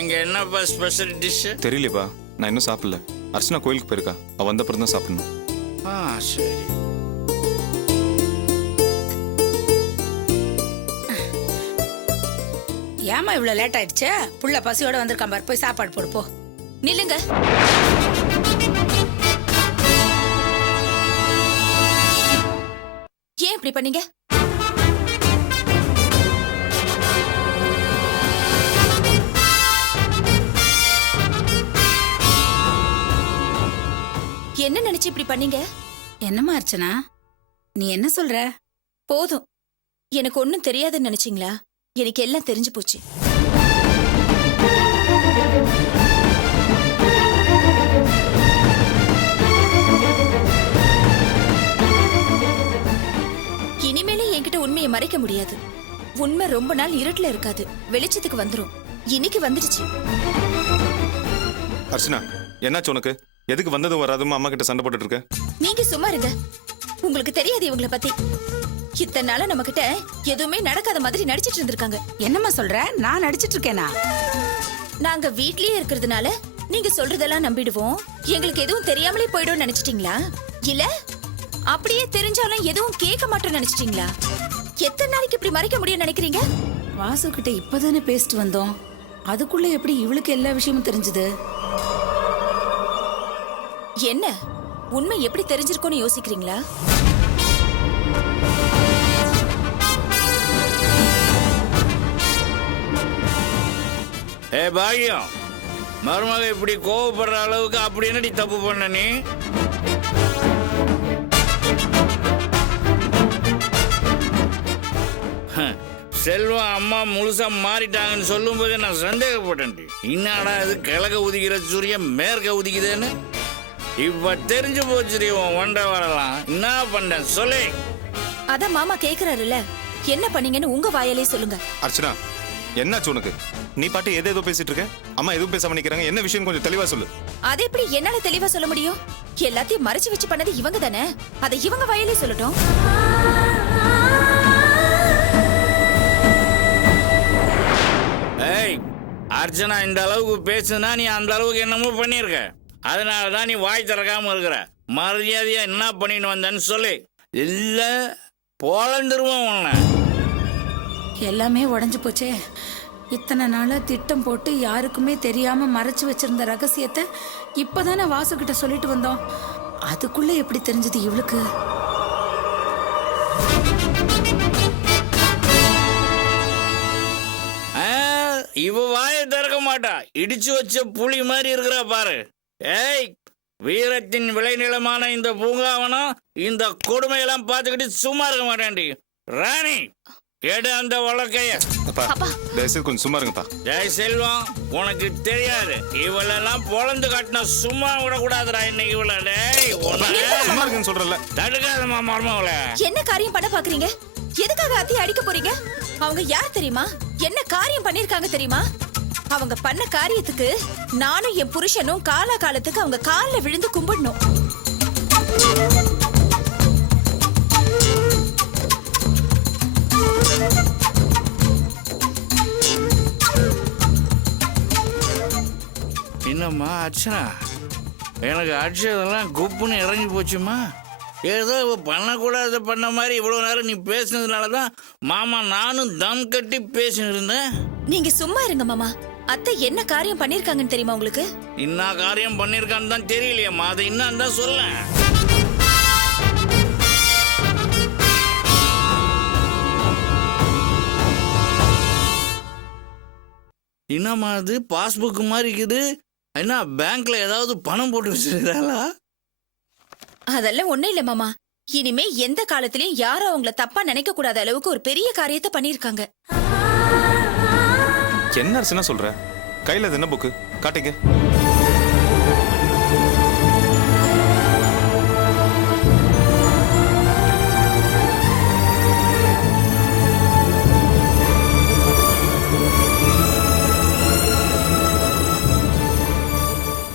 அங்க என்னப்பா special dish? தெரியலையப்பா, நான் இன்னும் சாப்பிடல. அர்ச்சனா கோயிலுக்கு போயிருக்கா, அவ வந்த அப்புறம் தான் சாப்பிடணும். சரி. ஏமா இவ்வளவு லேட் ஆயிடுச்சு? புள்ள பசியோட வந்திருக்கான் பாரு, போய் சாப்பாடு போடு போ. நில்லுங்க. ஏன் இப்படி பண்ணீங்க? என்ன நினைச்சு இப்படி பண்ணீங்க? என்னம்மா அர்ச்சனா, நீ என்ன சொல்ற? போதும், எனக்கு ஒண்ணும் தெரியாதுன்னு நினைச்சீங்களா? எனக்கு எல்லாம் தெரிஞ்சு போச்சு. இனிமேலே என்கிட்ட உண்மையை மறைக்க முடியாது. உண்மை ரொம்ப நாள் இருட்டுல இருக்காது, வெளிச்சத்துக்கு வந்துரும். இன்னைக்கு வந்துடுச்சு. அர்ச்சனா, என்னாச்சு உனக்கு? எதுக்கு வந்ததும் வராதும் அம்மா கிட்ட சண்டை போட்டுட்டு இருக்க? நீங்க சும்மா இருங்க. உங்களுக்கு தெரியாது இவங்கள பத்தி. இத்தனை நாளா நம்ம கிட்ட எதுவுமே நடக்காத மாதிரி நடிச்சிட்டு இருந்திருக்காங்க. என்னம்மா சொல்ற? நான் நடிச்சிட்டு இருக்கேனா? நாங்க வீட்லயே இருக்கிறதுனால நீங்க சொல்றதெல்லாம் நம்பிடுவோம், எங்களுக்கு எதுவும் தெரியாமலே போய்டும் நினைச்சிட்டீங்களா? இல்ல அப்படியே தெரிஞ்சாலும் எதுவும் கேட்க மாட்டோம் நினைச்சிட்டீங்களா? எத்தனை நாளைக்கு இப்படி மறைக்க முடியும் நினைக்கிறீங்க? வாசு கிட்ட இப்பதானே பேசிட்டு வந்தோம், அதுக்குள்ள எப்படி இவளுக்கு எல்லா விஷயமும் தெரிஞ்சது? என்ன உண்மை எப்படி தெரிஞ்சிருக்கும்னு யோசிக்கிறீங்களா? பாக்கியம், மருமக இப்படி கோவப்படுற அளவுக்கு அப்படி என்னடி தப்பு பண்ண நீ? செல்வம் அம்மா முழுசா மாறிட்டாங்கன்னு சொல்லும் போதே நான் சந்தேகப்பட்டேன். இன்னாடா இது கிழக்க உதிக்கிற சூரியன் மேற்க உதிக்குதுன்னு இப்ப தெரிஞ்சு போச்சு. ஒன்றை வரலாம் என்ன பண்ண சொல்லு. அதான் மாமா கேக்குறாருல்ல, என்ன பண்ணீங்கன்னு உங்க வாயாலே சொல்லுங்க. அர்ச்சனா, என்னாச்சு உனக்கு? நீ பாட்டு ஏதோ பேசிட்டு இருக்க. அம்மா எதுவும் பேச நினைக்கிறாங்க, என்ன விஷயம் கொஞ்சம் தெளிவா சொல்லு. அது எப்படி என்னால தெளிவா சொல்ல முடியும்? எல்லாத்தையும் மறைச்சு வச்சு பண்ணது இவங்க தானே, அதை இவங்க வாயிலே சொல்லட்டும். ஏய் அர்ச்சனா, இந்த அளவுக்கு பேசுனா நீ அந்த அளவுக்கு என்னமோ பண்ணிருக்க. அதனாலதான் நீ வாய் திறக்காம இருக்கிற. மரியாதையா என்ன பண்ணிட்டு வந்தேன்னு சொல்லு, இல்ல போலந்துருவோம் உன்னை. எல்லாமே உடைஞ்சு போச்சே. இத்தனை நாளா திட்டம் போட்டு யாருக்குமே தெரியாம மறைச்சு வச்சிருந்த ரகசியத்தை இப்பதானே வாசு கிட்ட சொல்லிட்டு வந்தோம், அதுக்குள்ள எப்படி தெரிஞ்சது இவளுக்கு? இவ வாயை திறக்க மாட்டா, இடிச்சு வச்ச புலி மாதிரி இருக்கிற பாரு. ஏய், வீரத்தின் விளைநிலமான இந்த பூங்காவனம் இந்த கொடுமையெல்லாம் பார்த்துக்கிட்டு சும்மா இருக்க மாட்டேன்டி. ராணி, கேடு அந்த வழக்கைய. கொஞ்சம் சும்மா இருங்கப்பா. ஜெய் செல்வம், உனக்கு தெரியாது, இவளெல்லாம் பொழந்து காட்டின சும்மா விடக்கூடாதுடா. இன்னைக்கு இவள சும்மா இருக்குன்னு சொல்றல, தடுக்காதமா மருமகள. என்ன காரியம் பண்ண பாக்குறீங்க? எதுக்காக அத்தையை அடிக்க போறீங்க? அவங்க யார் தெரியுமா? என்ன காரியம் பண்ணிருக்காங்க தெரியுமா? அவங்க பண்ண காரியத்துக்கு நானும் என் புருஷனும் காலா காலத்துக்கு அவங்க காலில் விழுந்து கும்பிடணும். என்னம்மா அர்ச்சனா, எனக்கு அடிச்சதெல்லாம் குப்புன்னு இறங்கி போச்சுமா. ஏதோ பண்ணக்கூடாத பண்ண மாதிரி இவ்வளவு நேரம் நீ பேசினதுனாலதான் மாமா நானும் தம் கட்டி பேசிட்டு இருந்தேன். நீங்க சும்மா இருங்க மாமா. அத்தை என்ன காரியம் பண்ணிருக்காங்கன்னு தெரியுமா உங்களுக்கு? என்ன காரியம் பண்ணிருக்கான்னு தான் தெரியலையம்மா, அதை இன்னும் தான் சொல்ல. என்னம்மா அது பாஸ்புக் மாதிரி இருக்குது? என்ன பேங்க்ல ஏதாவது பணம் போட்டு வச்சிருக்காளா? அதெல்லாம் ஒண்ணும் இல்ல மாமா. இனிமே எந்த காலத்திலயும் யாரும் அவங்கள தப்பா நினைக்க கூடாத அளவுக்கு ஒரு பெரிய காரியத்தை பண்ணிருக்காங்க. என்ன அர்ச்சனா சொல்ற? கையில அது என்ன புக்கு? காட்டுங்க.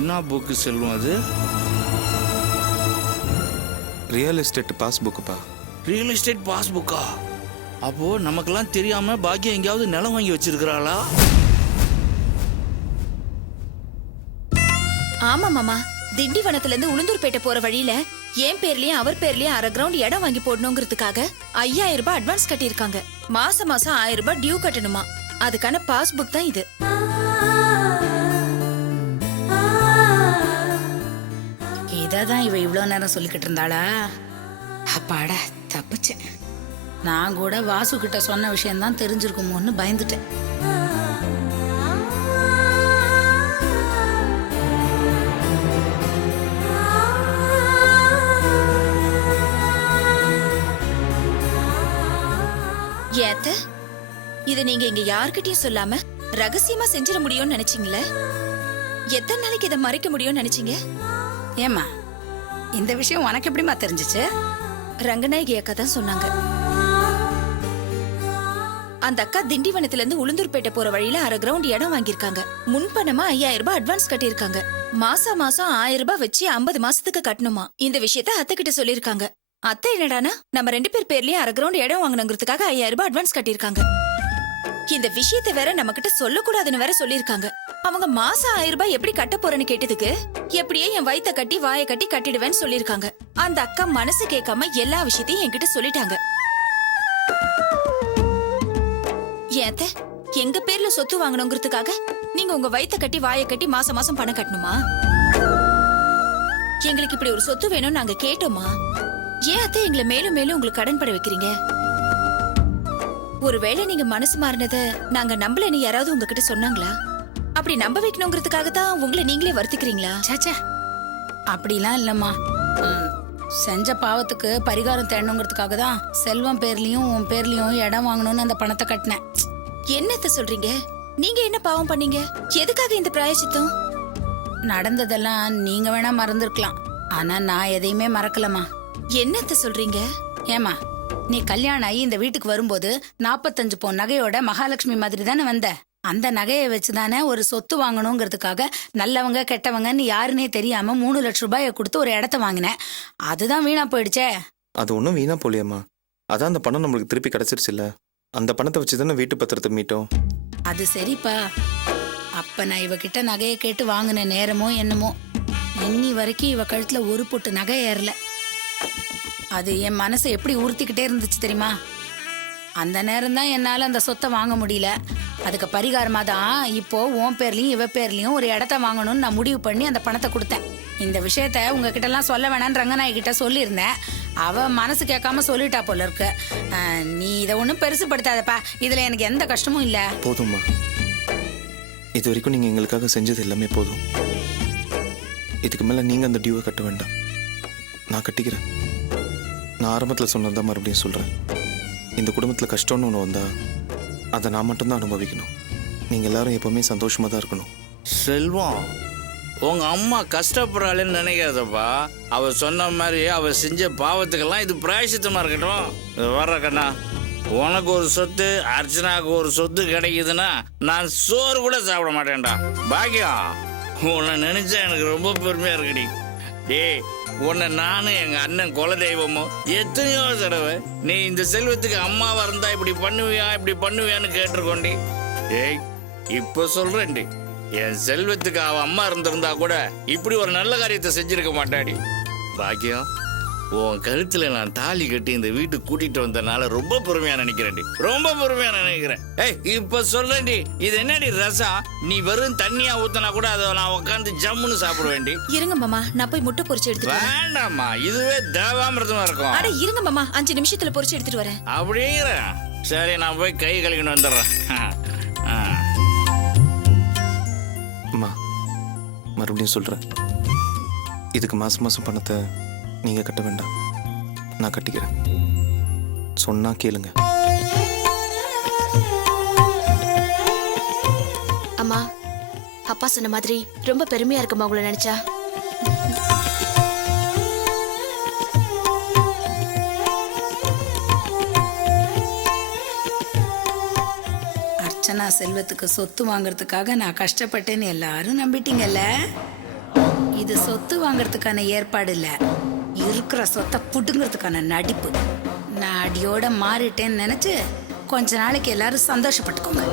என்ன புக்கு செல்வம் அது? ரியல் எஸ்டேட் பாஸ்புக்குப்பா. ரியல் எஸ்டேட் பாஸ்புக்கா? அப்போ நமக்கெல்லாம் தெரியாம பாக்கியம் எங்கேயாவது நிலம் வாங்கி வச்சிருக்கிறாளா? ஆமா மாமா, திண்டிவனத்துல இருந்து உளுந்தூர்பேட்டை போற வழியில என் பேர்லயும் அவர் பேர்லயும் அரை கிரவுண்ட் இடம் வாங்கி போடணுங்கிறதுக்காக 5000 ரூபாய் அட்வான்ஸ் கட்டியிருக்காங்க. மாசம் மாசம் 1000 ரூபாய் டியூ கட்டணுமா. அதுக்கான பாஸ்புக் தான் இது. இததான் இவ இவ்வளோ நேரம் சொல்லிக்கிட்டு இருந்தாளா? அப்பாடா தப்பிச்சேன். நான் கூட வாசு கிட்ட சொன்ன விஷயம்தான் தெரிஞ்சிருக்குமோன்னு பயந்துட்டேன். ஏத்த இத நீங்க இங்க யார்கிட்டயும் சொல்லாம ரகசியமா செஞ்சிட முடியும்னு நினைச்சீங்களே? எத்தனை நாளைக்கு இதை மறைக்க முடியும்னு நினைச்சீங்க? ஏமா இந்த விஷயம் உனக்கு எப்படிமா தெரிஞ்சிச்சு? ரங்கநாயகி அக்கா தான் சொன்னாங்க. அந்த அக்கா திண்டிவனத்துல இருந்து உளுந்தூர்பேட்டை போற வழியில அரை கிரவுண்ட் இடம் வாங்கியிருக்காங்க. முன்பணமா 5000 ரூபாய் அட்வான்ஸ் கட்டியிருக்காங்க. மாசம் மாசம் 1000 ரூபாய் வச்சு 50 மாசத்துக்கு கட்டணுமா. இந்த விஷயத்த அத்தை கிட்ட சொல்லிருக்காங்க. அத்தை என்னடானா நம்ம 2 பேர் பேர்லயும் அரை கிரவுண்ட் இடம் வாங்கணுங்கிறதுக்காக 5000 ரூபாய் அட்வான்ஸ் கட்டியிருக்காங்க. இந்த விஷயத்தை வேற நம்ம கிட்ட சொல்லக்கூடாதுன்னு வேற சொல்லிருக்காங்க. அவங்க மாசம் 1000 ரூபாய் எப்படி கட்ட போறேன்னு கேட்டதுக்கு எப்படியே என் வயித்தை கட்டி வாயை கட்டி கட்டிடுவேன்னு சொல்லிருக்காங்க. அந்த அக்கா மனசு கேட்காம எல்லா விஷயத்தையும் என்கிட்ட சொல்லிட்டாங்க. ஏத்த எங்க பேர்ல சொத்து வாங்கணுங்கிறதுக்காக நீங்க உங்க வயித்தை கட்டி வாயை கட்டி மாசம் மாசம் பணம் கட்டணுமா? எங்களுக்கு இப்படி ஒரு சொத்து வேணும்னு நாங்க கேட்டோமா? ஏன் அத்தை எங்களை மேலும் மேலும் உங்களுக்கு கடன் பட வைக்கிறீங்க? ஒருவேளை நீங்க மனசு மாறினத நாங்க நம்பலன்னு யாராவது உங்ககிட்ட சொன்னாங்களா? அப்படி நம்ப வைக்கணுங்கிறதுக்காக தான் உங்களை நீங்களே வருத்திக்கிறீங்களா? சாச்சா அப்படிலாம் இல்லம்மா. செஞ்ச பாவத்துக்கு பரிகாரம் தேடணுங்கிறதுக்காக தான் செல்வம் பேர்லயும் உன் பேர்லயும் இடம் வாங்கணும்னு அந்த பணத்தை கட்டினேன். என்னத்த சொல்றீங்க? நீங்க என்ன பாவம் பண்ணீங்க? எதுக்காக இந்த பிராயச்சித்தம்? நடந்ததெல்லாம் நீங்க வேணா மறந்துருக்கலாம், ஆனா நான் எதையுமே மறக்கலம்மா. என்னத்த சொல்றீங்க? ஏமா நீ கல்யாணம் ஆகி இந்த வீட்டுக்கு வரும்போது 45 பவுன் நகையோட மகாலட்சுமி மாதிரி தானே வந்த. அந்த நகையை வச்சுதானே ஒரு சொத்து வாங்கணுங்கிறதுக்காக நல்லவங்க கெட்டவங்கன்னு யாருன்னே தெரியாம 3 லட்சம் ரூபாயை கொடுத்து ஒரு இடத்த வாங்கினேன். அதுதான் வீணா போயிடுச்சே. அது ஒன்றும் வீணா போலியம்மா. அதான் அந்த பணம் நம்மளுக்கு திருப்பி கிடைச்சிருச்சுல்ல. அந்த பணத்தை வச்சு தானே வீட்டு பத்திரத்தை மீட்டோம். அது சரிப்பா. அப்ப நான் இவகிட்ட நகையை கேட்டு வாங்கின நேரமோ என்னமோ இன்னி வரைக்கும் இவ கழுத்துல ஒரு பொட்டு நகை ஏறல. அது என் மனசை எப்படி உறுத்திக்கிட்டே இருந்துச்சு தெரியுமா? அந்த நேரம் தான் என்னால அந்த சொத்தை வாங்க முடியல. அதுக்கு பரிகாரமா தான் இப்போ உன் பேர்லயும் இவ பேர்லயும் ஒரு இடத்த வாங்கணும்னு நான் முடிவு பண்ணி அந்த பணத்தை கொடுத்தேன். இந்த விஷயத்த உங்ககிட்ட எல்லாம் சொல்ல வேணான்னு ரங்கநாயகி கிட்ட சொல்லியிருந்தேன். அவ மனசு கேட்காம சொல்லிட்டா போல இருக்கு. நீ இதை ஒன்றும் பெருசுப்படுத்தாதப்பா. இதுல எனக்கு எந்த கஷ்டமும் இல்ல. போதும்மா, இது வரைக்கும் நீங்க எங்களுக்காக செஞ்சது எல்லாமே போதும். இதுக்கு மேல நீங்க அந்த டியூவை கட்ட வேண்டாம். நான் கட்டிக்கிறேன். நான் ஆரம்பத்தில் சொன்னதான் மறுபடியும் சொல்றேன். இந்த குடும்பத்தில் கஷ்டம்னு ஒன்று வந்தா அதை நான் மட்டும்தான் அனுபவிக்கணும். நீங்க எல்லாரும் எப்பவுமே சந்தோஷமா தான் இருக்கணும். செல்வம், உங்க அம்மா கஷ்டப்படுறாளேன்னு நினைக்காதப்பா. அவ சொன்ன மாதிரி அவ செஞ்ச பாவத்துக்கெல்லாம் இது பிராயசித்தமா இருக்கட்டும். வர்ற கண்ணா, உனக்கு ஒரு சொத்து, அர்ச்சனாவுக்கு ஒரு சொத்து கிடைக்குதுன்னா நான் சோறு கூட சாப்பிட மாட்டேன்டா. பாக்கியம், உன்னை நினைச்சா எனக்கு ரொம்ப பெருமையா இருக்குடி. டேய், உன்னை நானும் எங்க அண்ணன் குலதெய்வமோ எத்தனையோ தடவை நீ இந்த செல்வத்துக்கு அம்மாவா இருந்தா இப்படி பண்ணுவியா இப்படி பண்ணுவியான்னு கேட்டிருக்கோண்டி. ஏய், இப்ப சொல்றேன்டி, என் செல்வத்துக்கு அவ அம்மா இருந்திருந்தா கூட இப்படி ஒரு நல்ல காரியத்தை செஞ்சிருக்க மாட்டாடி. பாக்கியம், உன் கழுத்துல நான் தாலி கட்டி இந்த வீட்டுக்கு கூட்டிட்டு வந்தனால ரொம்ப பெருமையா நினைக்கிறேன்டி. ரொம்ப பெருமையா நினைக்கிறேன். ஏய், இப்ப சொல்றேன்டி, இது என்னடி ரசம்? நீ வெறும் தண்ணியா ஊத்தினா கூட அதை நான் உட்காந்து ஜம்முன்னு சாப்பிடுவேன்டி. இருங்க மாமா, நான் போய் முட்டை பொரிச்சு எடுத்துட்டு வரேன். வேண்டாமா, இதுவே தேவாமிரதமா இருக்கும். அட இருங்க மாமா, 5 நிமிஷத்துல பொரிச்சு எடுத்துட்டு வரேன். அப்படிங்கிற சரி, நான் போய் கை கழுவின்னு வந்துடுறேன். அம்மா, மறுபடியும் சொல்றேன், இதுக்கு மாசம் மாசம் பணத்தை நீங்க கட்ட வேண்டாம். நான் கட்டிக்கிறேன். சொன்னா கேளுங்க. அம்மா, அப்பா சொன்ன மாதிரி ரொம்ப பெருமையா இருக்குமா உங்களை நினைச்சா? அர்ச்சனா செல்வத்துக்கு சொத்து வாங்குறதுக்காக நான் கஷ்டப்பட்டேன்னு எல்லாரும் நம்பிட்டீங்கல்ல. இது சொத்து வாங்குறதுக்கான ஏற்பாடு இல்ல, இருக்கிற சொத்தை புடுங்கிறதுக்கான நடிப்பு. நான் அடியோட மாறிட்டேன்னு நினைச்சு கொஞ்ச நாளைக்கு எல்லாரும் சந்தோஷப்பட்டுக்கோங்க.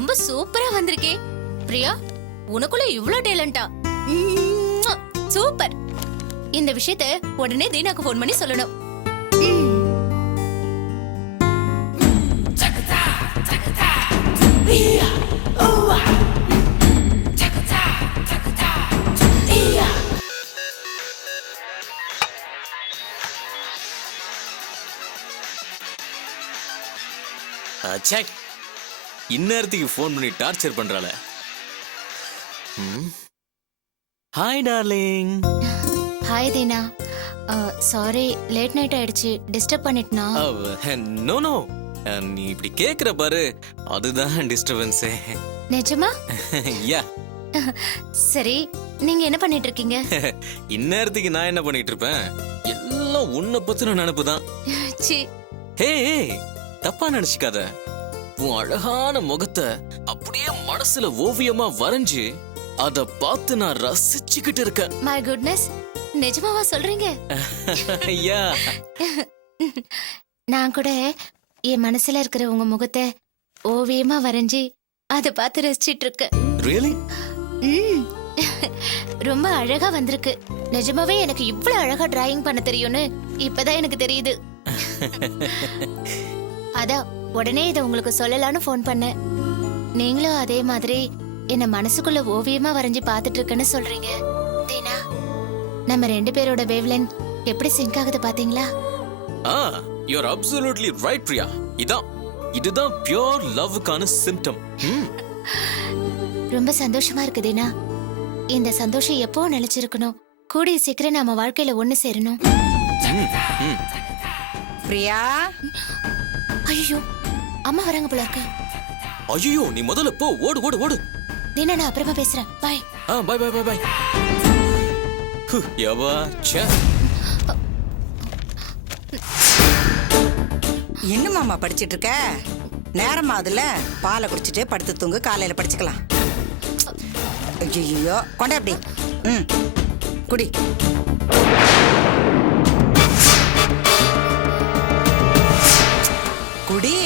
ரொம்ப சூப்பரா வந்திருக்கே. பிரியா, உனக்குள்ள இவ்ளோ டேலண்டா? சூப்பர். இந்த விஷயத்த உடனே தீனாக்கு ஃபோன் பண்ணி சொல்லணும். அச்சே, இந்நேரத்துக்கு ஃபோன் பண்ணி டார்ச்சர் பண்றாள. Hi darling. Hi Deena. Sorry, late night ஆயிடுச்சு. டிஸ்டர்ப் பண்ணிட்டனா? நோ நோ, நீ இப்படி கேக்குற பாரு, அதுதான் டிஸ்டர்பன்ஸே. நிஜமா? யா. சரி, நீங்க என்ன பண்ணிட்டு இருக்கீங்க? இந்நேரத்துக்கு நான் என்ன பண்ணிட்டு இருப்பேன்? எல்லாம் உன்னை பத்தின நினைப்பு தான். சி. ஹே, தப்பா நினைச்சுக்காத. உன் அழகான முகத்தை அப்படியே மனசுல ஓவியமா வரைஞ்சு அத பார்த்து நான் ரசிச்சுக்கிட்டு இருக்கேன். மை குட்னஸ், நிஜமாவா சொல்றீங்க? ஐயா, நான் கூட என் மனசுல இருக்கிற உங்க முகத்தை ஓவியமா வரைஞ்சி அத பார்த்து ரசிச்சிட்டு இருக்கேன். ரியலி? ம். ரொம்ப அழகா வந்திருக்கு. நிஜமாவே எனக்கு இவ்வளவு அழகா டிராயிங் பண்ண தெரியும்னு இப்பதான் எனக்கு தெரியுது. அதான் உடனே இதை உங்களுக்கு சொல்லலாம்னு ஃபோன் பண்ணேன். நீங்களும் அதே மாதிரி என்ன மனசுக்குள்ள ஓவியமா வரைஞ்சி பார்த்துட்டு இருக்கேன்னு சொல்றீங்க. தீனா, நம்ம 2 பேரோட வேவ்லென்த் எப்படி சிங்க் ஆகுது பாத்தீங்களா? You are absolutely right Priya. இதுதான் பியூர் லவ்வுக்கான சிம்டம். ரொம்ப சந்தோஷமா இருக்கு தீனா. இந்த சந்தோஷம் எப்போ நிலைச்சிருக்கணும். கூடிய சீக்கிரம் நம்ம வாழ்க்கையில ஒண்ணு சேரணும். பிரியா, ஐயோ, அம்மா வராங்க போல இருக்கு. ஐயோ, நீ முதல்ல போ. ஓடு ஓடு ஓடு. தீனா, நான் அப்புறமா பேசுறேன். Bye. Bye bye bye bye. யவா ச்சே. என்ன மாமா படிச்சிட்டு இருக்க? நேரமா அதுல பாலை குடிச்சிட்டு படுத்து தூங்கு, காலையில படிச்சுக்கலாம். ஐயோ, கொண்டா அப்படி. குடி. குடி.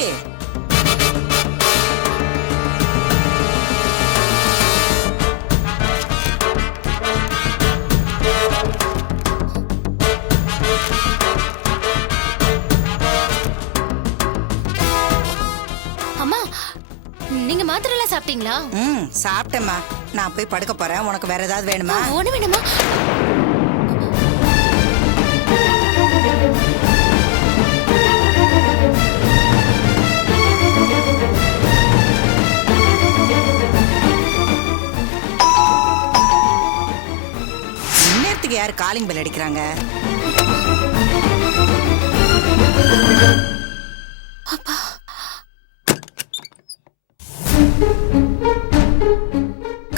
அம்மா, நீங்க மாத்திரை எல்லாம் சாப்பிட்டீங்களா? சாப்பிட்டேம்மா. நான் போய் படுக்க போறேன். உனக்கு வேற ஏதாவது வேணுமா? ஒண்ணு வேணுமா? இந்நேரத்துக்கு யாரு காலிங் பெல் அடிக்கிறாங்க?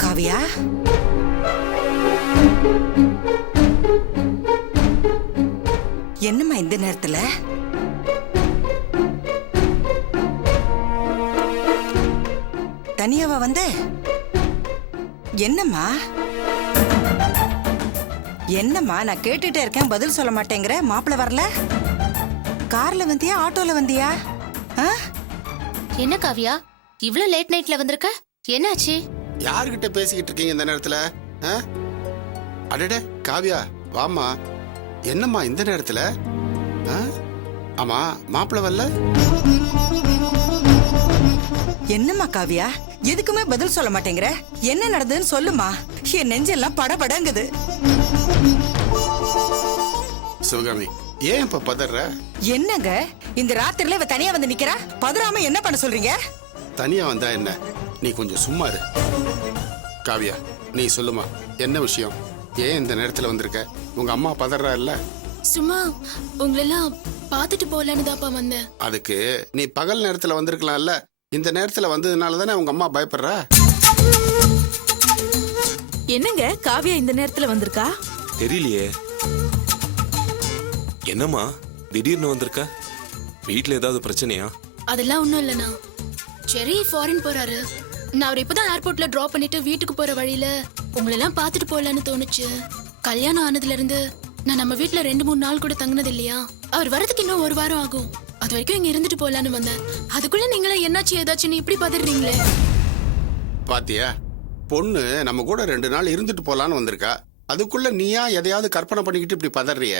காவியா, என்னம்மா இந்த நேரத்துல? தனியாவா வந்த? என்னம்மா என்னம்மா, நான் கேட்டுட்டே இருக்கேன், பதில் சொல்ல மாட்டேங்கிற. மாப்பிள்ள வரல? கார்ல வந்தியா, ஆட்டோல வந்தியா? என்ன காவியா, இவ்ளோ லேட் நைட்ல வந்திருக்க? என்னாச்சு? யாருகிட்ட பேசிக்கிட்டு இருக்கீங்க இந்த நேரத்துல? அடடே காவியா, வாமா. என்னம்மா இந்த நேரத்துல? ஆமா, மாப்பிள்ள வரல? என்னம்மா காவியா, எதுக்குமே பதில் சொல்ல மாட்டேங்கிற? என்ன நடந்ததுன்னு சொல்லுமா. என் நெஞ்செல்லாம் படபடங்குது. சிவகாமி, ஏன் இப்ப பதற? என்னங்க, இந்த ராத்திரில இவ தனியா வந்து நிக்கிறா? பதறாம என்ன பண்ண சொல்றீங்க? தனியா வந்தா என்ன? நீ கொஞ்சம் சும்மா இரு. காவியா, நீ சொல்லுமா, என்ன விஷயம்? ஏன் இந்த நேரத்துல வந்திருக்க? உங்க அம்மா பதறா இல்ல? சும்மா உங்களெல்லாம் பார்த்துட்டு போலான்னு தான்ப்பா வந்தேன். அதுக்கு நீ பகல் நேரத்துல வந்திருக்கலாம்ல. இந்த நேரத்துல வந்ததுனால தானே உங்க அம்மா பயப்படுறா. என்னங்க காவியா இந்த நேரத்துல வந்திருக்கா? தெரியலையே. என்னம்மா திடீர்னு வந்திருக்க? வீட்ல ஏதாவது பிரச்சனையா? அதெல்லாம் ஒண்ணும் இல்லைண்ணா. செரி ஃபாரின் போறாரு. நான் அவர் இப்பதான் ஏர்போர்ட்ல டிராப் பண்ணிட்டு வீட்டுக்கு போற வழியில உங்களெல்லாம் பார்த்துட்டு போலான்னு தோணுச்சு. கல்யாணம் ஆனதுல இருந்து நான் நம்ம வீட்டுல 2-3 நாள் கூட தங்கினது இல்லையா. அவர் வரதுக்கு இன்னும் 1 வாரம் ஆகும். அது வரைக்கும் இங்க இருந்துட்டு போலான்னு வந்தேன். அதுக்குள்ள நீங்களா என்னாச்சு ஏதாச்சுன்னு இப்படி பதறீங்களே? பாத்தியா, பொண்ணு நம்ம கூட 2 நாள் இருந்துட்டு போலான்னு வந்திருக்கா. அதுக்குள்ள நீயா எதையாவது கற்பனை பண்ணிக்கிட்டு இப்படி பதறிய?